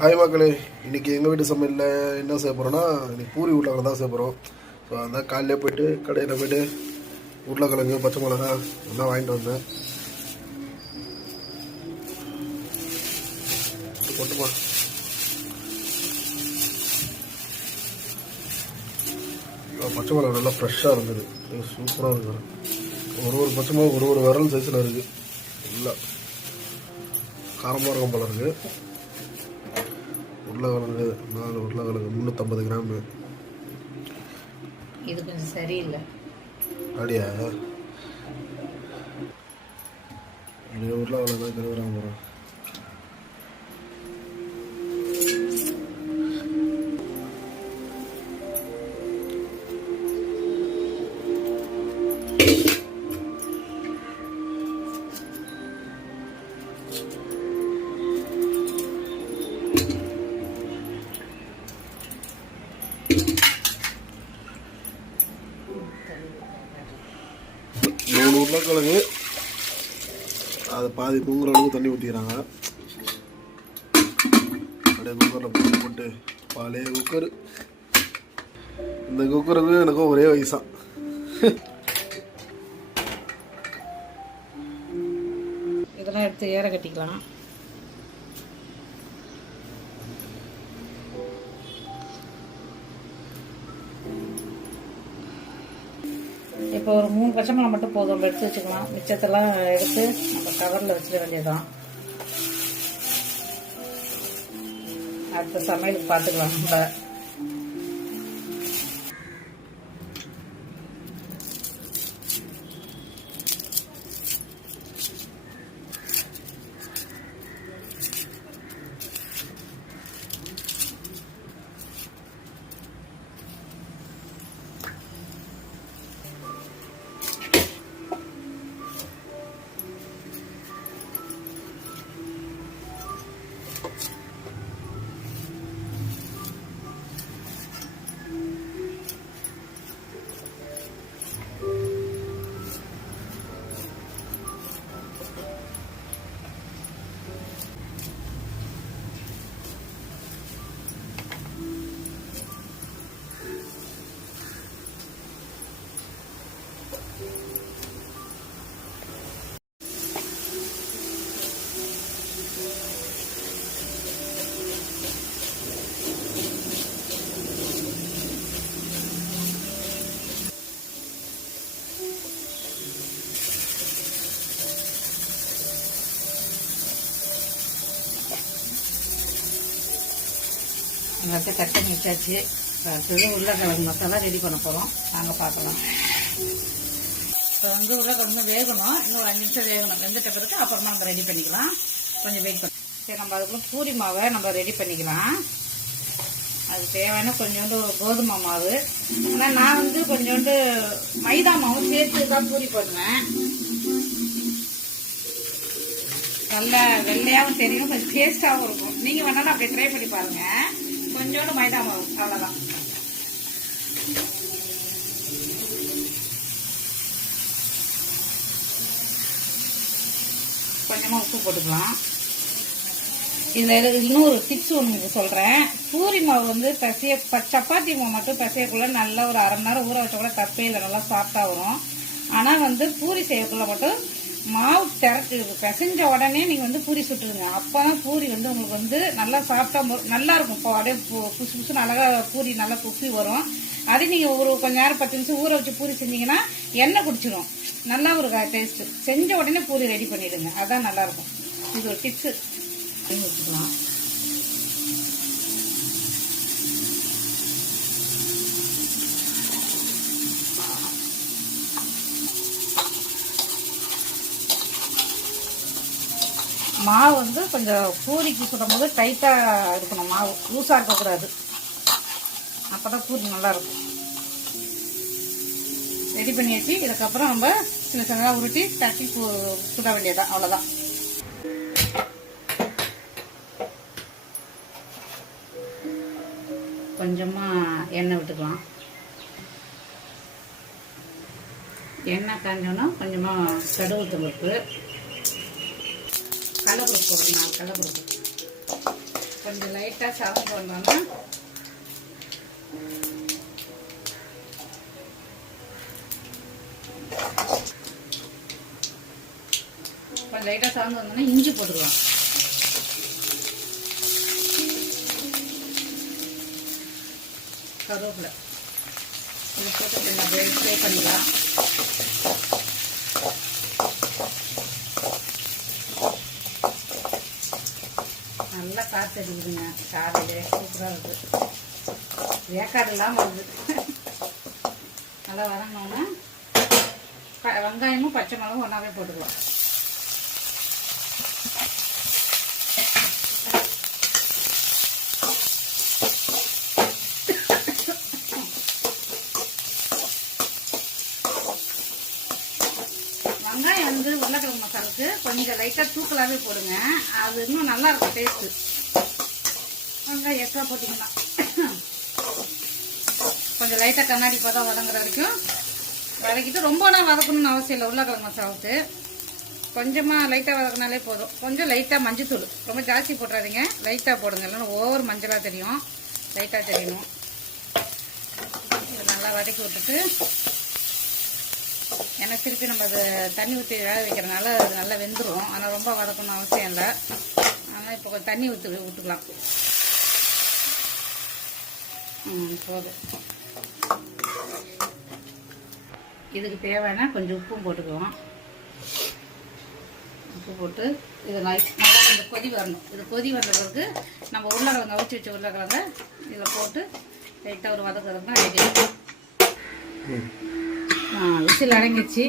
Hi மக்களே, இன்றைக்கி எங்கள் வீட்டு சமையலில் என்ன செய்ய போகிறோன்னா, இன்றைக்கி பூரி உருளைக்கிழங்கு தான் செய்ய போகிறோம். ஸோ அதான் காலையிலே போய்ட்டு கடையில் போய்ட்டு உருளைக்கிழங்கு பச்சை மிளகா எல்லாம் வாங்கிட்டு வந்தேன். போட்டுமா பச்சை மிளகா நல்லா ஃப்ரெஷ்ஷாக இருந்தது, சூப்பராக இருக்குது. ஒரு பச்சை மிளகா ஒரு விரல் சைஸில் இருக்குது. இல்லை காரமாக இருக்கும் போல இருக்குது. உருளைக்கிழங்கு 4 உருளைக்கிழங்கு 350 கிராம். இது கொஞ்சம் சரியில்லை. அப்படியா? உருளைக்கிழங்கு தான் கிலோகிராம் வரும். உருளைக்கிழங்கு அதை பாதி தூங்குற அளவுக்கு தண்ணி ஊற்றிக்கிறாங்க. அப்படியே குக்கரில் போட்டு பழைய குக்கரு. இந்த குக்கருக்கு எனக்கும் ஒரே வயசா. இதெல்லாம் எடுத்து ஏற கட்டிக்கலாம். இப்போ ஒரு 3 பச்சை மிளகா மட்டும் போதும், எடுத்து வச்சுக்கலாம். மிச்சத்தெல்லாம் எடுத்து நம்ம கவரில் வச்சிட வேண்டியதுதான். அடுத்த சமையலுக்கு பார்த்துக்கலாம் நம்ம. எல்லாத்தையும் கட் பண்ணி வச்சாச்சு. அடுத்தது உருளைக்கிழங்கு மசாலா ரெடி பண்ண போகிறோம். நாங்கள் பார்க்கலாம். இப்போ வந்து உருளைக்கிழங்கு வேகணும். இன்னும் ஒரு 5 நிமிஷம் வேகணும். வெந்துட்ட பிறகு அப்புறமா நம்ம ரெடி பண்ணிக்கலாம். கொஞ்சம் வெயிட் பண்ணலாம். சரி, நம்ம அதுக்குள்ள பூரி மாவை நம்ம ரெடி பண்ணிக்கலாம். அதுக்கு தேவையான கொஞ்சோண்டு கோதுமை மாவு. ஆனால் நான் வந்து கொஞ்சோண்டு மைதா மாவு சேர்த்து தான் பூரி பண்ணுவேன். நல்லா வெள்ளையாகவும் தெரியும், கொஞ்சம் டேஸ்டாகவும் இருக்கும். நீங்கள் வேணாலும் அப்படி ட்ரை பண்ணி பாருங்க. கொஞ்சோண்டு மைதா மாவு, அவ்வளோதான். கொஞ்சமாக உப்பு போட்டுக்கலாம். இதில் இன்னும் ஒரு டிப்ஸ் ஒன்று சொல்கிறேன். பூரி மாவு வந்து சப்பாத்தி மாவு மட்டும் பிசையக்குள்ள நல்லா ஒரு 1/2 மணி நேரம் ஊற வச்சா கூட தப்பே இல்லை, நல்லா சாஃப்டாக வரும். ஆனால் வந்து பூரி செய்யக்குள்ள மட்டும் மாவு பிசைஞ்ச உடனே நீங்கள் வந்து பூரி சுட்டுருங்க. அப்போ தான் பூரி வந்து உங்களுக்கு வந்து நல்லா சாப்பிட்டா நல்லா இருக்கும். இப்போ அப்படியே புசு புசுன்னு அழகாக பூரி நல்லா குப்பி வரும். அதே நீங்கள் ஒரு கொஞ்சம் நேரம் 10 நிமிஷம் ஊற வச்சு பூரி செஞ்சீங்கன்னா எண்ணெய் குடிச்சிடும். நல்லா ஒரு டேஸ்ட்டு. செஞ்ச உடனே பூரி ரெடி பண்ணிவிடுங்க, அதுதான் நல்லாயிருக்கும். இது ஒரு டிப்ஸு. வச்சுக்கலாம். மாவு வந்து கொஞ்சம் பூரிக்கு சுடும் போது டைட்டாக இருக்கணும். மாவு லூஸாக இருக்கக்கூடாது, அப்போ தான் பூரி நல்லாயிருக்கும். ரெடி பண்ணி வச்சு இதுக்கப்புறம் நம்ம சின்ன சின்னதாக உருட்டி தட்டி சுட வேண்டியதான், அவ்வளோதான். கொஞ்சமாக எண்ணெய் விட்டுக்கலாம். எண்ணெய் காஞ்சோன்னா கொஞ்சமாக கடுகு பருப்பு, கடலைப்பருப்பு போடணும். கடலைப்பருப்பு கொஞ்சம் லைட்டாக சவந்து வந்தோன்னா கொஞ்சம் லைட்டாக சவந்து வந்தோன்னா இஞ்சி போட்டுக்கலாம். கருவேப்பிலை இதை போட்டு கொஞ்சம் ஃப்ரை பண்ணிக்கலாம். நல்லா காற்று அடிக்குதுங்க காலையிலே, சூப்பராக இருக்குது. வேக்காடு இல்லாமல் வருது. நல்லா வதங்கினோன்னா வெங்காயமும் பச்சை மிளகும் ஒன்றாவே போட்டுக்கலாம். வெங்காயம் வந்து உருளைக்கிழங்கு மசாலுக்கு கொஞ்சம் லைட்டாக தூக்கலாகவே போடுங்க, அது இன்னும் நல்லா இருக்கும் டேஸ்ட்டு. வெங்காயம் எக்ஸ்ட்ரா போட்டிங்கன்னா கொஞ்சம் லைட்டாக கண்ணாடி பதம் வதங்குற வரைக்கும் வதக்கிட்டு ரொம்ப நேரம் வதக்கணும்னு அவசியம் இல்லை. உருளைக்கிழங்கு மசாலாவுக்கு கொஞ்சமாக லைட்டாக வதக்கினாலே போதும். கொஞ்சம் லைட்டாக மஞ்சத்தூள், ரொம்ப ஜாஸ்தி போட்டுறாதீங்க, லைட்டாக போடுங்க, இல்லைன்னா ஓவர் மஞ்சளாக தெரியும், லைட்டாக தெரியணும். இது நல்லா வதக்கி விட்டுட்டு ஏன்னா திருப்பி நம்ம அதை தண்ணி ஊற்றி வேக வைக்கிறனால அது நல்லா வெந்துடும். ஆனால் ரொம்ப வதக்கணும்னு அவசியம் இல்லை. ஆனால் இப்போ கொஞ்சம் தண்ணி விட்டுக்கலாம். போதும். இதுக்கு தேவையான கொஞ்சம் உப்பும் போட்டுக்குவோம். உப்பு போட்டு இது நல்லா கொஞ்சம் கொதி வரணும். இது கொதி வந்த பிறகு நம்ம உருளைக்கிழங்கு அவிச்சு வச்ச உருளைக்கிழங்க இதில் போட்டு லைட்டாக ஒரு வதக்கிறதுனா ரெடி. விசில் அடங்கிடுச்சு,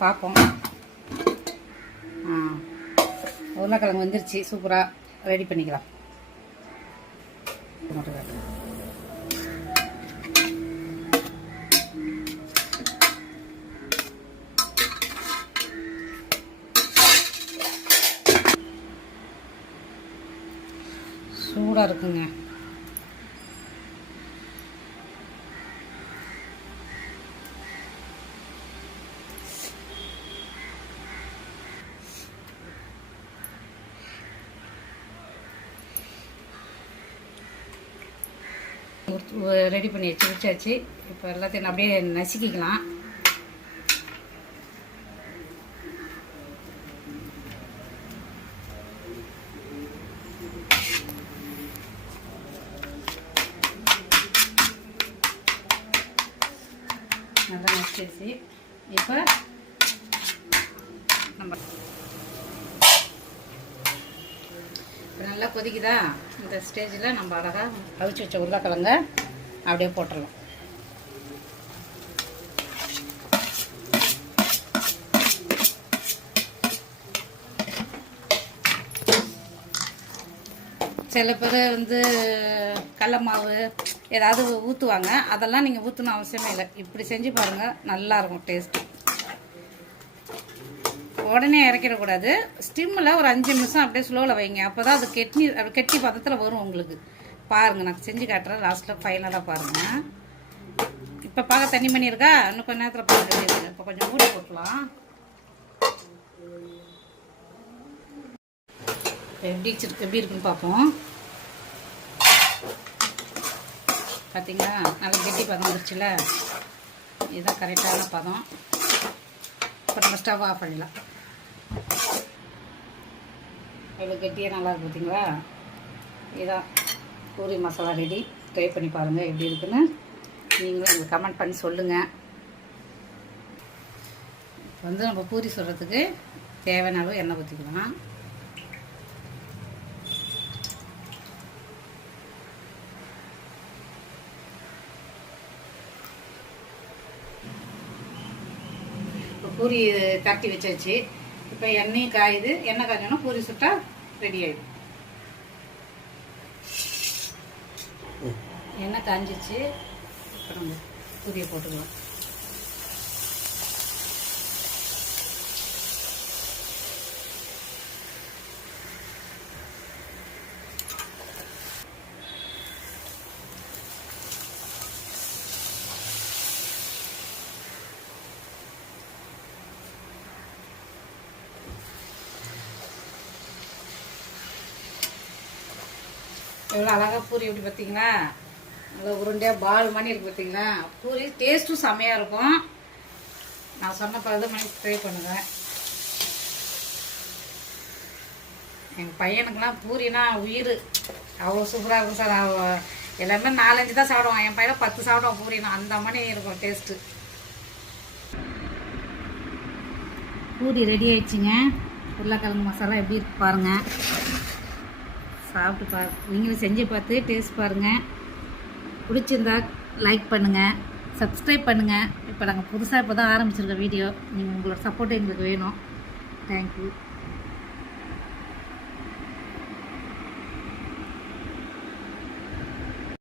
பார்ப்போம். உருளைக்கிழங்கு வந்துருச்சு, சூப்பராக ரெடி பண்ணிக்கலாம். சூடாக இருக்குங்க. ரெடி பண்ணி வச்சாச்சு. இப்போ எல்லாத்தையும் அப்படியே நசுக்கிக்கலாம். நல்லா நசுக்கிடுச்சு. இப்போ நம்ம நல்லா கொதிக்குதா, இந்த ஸ்டேஜில் நம்ம அழகாக அவிச்சு வச்ச உருளைக்கிழங்க அப்படியே போட்டுடலாம். சில பேர் வந்து கடல மாவு ஏதாவது ஊற்றுவாங்க, அதெல்லாம் நீங்கள் ஊற்றணும் அவசியமே இல்லை. இப்படி செஞ்சு பாருங்கள், நல்லாயிருக்கும் டேஸ்ட்டு. உடனே இறக்கிடக்கூடாது, ஸ்டிம்மில் ஒரு 5 நிமிஷம் அப்படியே ஸ்லோவில் வைங்க. அப்போ தான் அது கெட்டி பதத்தில் வரும் உங்களுக்கு. பாருங்கள், நான் செஞ்சு காட்டுறேன், லாஸ்ட்டில் ஃபைனலாக பாருங்கள். இப்போ பார்க்க தண்ணி மணி இருக்கா, இன்னும் கொஞ்சம் நேரத்தில் பார்க்க. இப்போ கொஞ்சம் மூடி போட்டுக்கலாம். எப்படி இருக்குன்னு பார்ப்போம். பார்த்தீங்களா, நல்லா கெட்டி பதம் வந்துருச்சுல, இதுதான் கரெக்டான பதம். இப்போ நம்ம ஸ்டவ் ஆஃப் பண்ணிடலாம். இவ்வளோ கெட்டியாக நல்லா இருக்கு பார்த்தீங்களா. இதுதான் பூரி மசாலா ரெடி. ட்ரை பண்ணி பாருங்கள் எப்படி இருக்குன்னு. நீங்களும் எங்களுக்கு கமெண்ட் பண்ணி சொல்லுங்கள். இப்போ வந்து நம்ம பூரி சுடுறதுக்கு தேவையான அளவு எண்ணெய் ஊற்றிக்கலாம். இப்போ பூரி தட்டி வச்சாச்சு. இப்போ எண்ணெயும் காயுது. எண்ணெய் காய்ச்சோன்னா பூரி சுட்டா ரெடி ஆகிடும். எண்ணெய் காஞ்சிச்சு. இப்போ நம்ம பூரியை போட்டுக்கலாம். எவ்வளோ அழகாக பூரி எப்படி பார்த்தீங்களா, நல்லா உருண்டையாக பால் மணி இருக்குது பார்த்தீங்களா. பூரி டேஸ்ட்டும் செம்மையாக இருக்கும். நான் சொன்ன பிறகு மணி ட்ரை பண்ணுவேன். எங்கள் பையனுக்குலாம் பூரினா உயிர், அவ்வளோ சூப்பராக இருக்கும் சார். எல்லாமே 4-5 தான் சாப்பிடுவான். என் பையனை 10 சாப்பிடுவான் பூரினா, அந்த மாதிரி இருக்கும் டேஸ்ட்டு. பூரி ரெடி ஆயிடுச்சுங்க. உருளைக்கிழங்கு மசாலா எப்படி இருக்கு பாருங்கள். சாப்பிட்டு நீங்களும் செஞ்சு பார்த்து டேஸ்ட் பாருங்கள். பிடிச்சிருந்தா லைக் பண்ணுங்கள், சப்ஸ்கிரைப் பண்ணுங்கள். இப்போ நாங்கள் புதுசாக இப்போ தான் ஆரம்பிச்சிருக்க வீடியோ. நீங்கள் உங்களோட சப்போர்ட் எங்களுக்கு வேணும். தேங்க்யூ.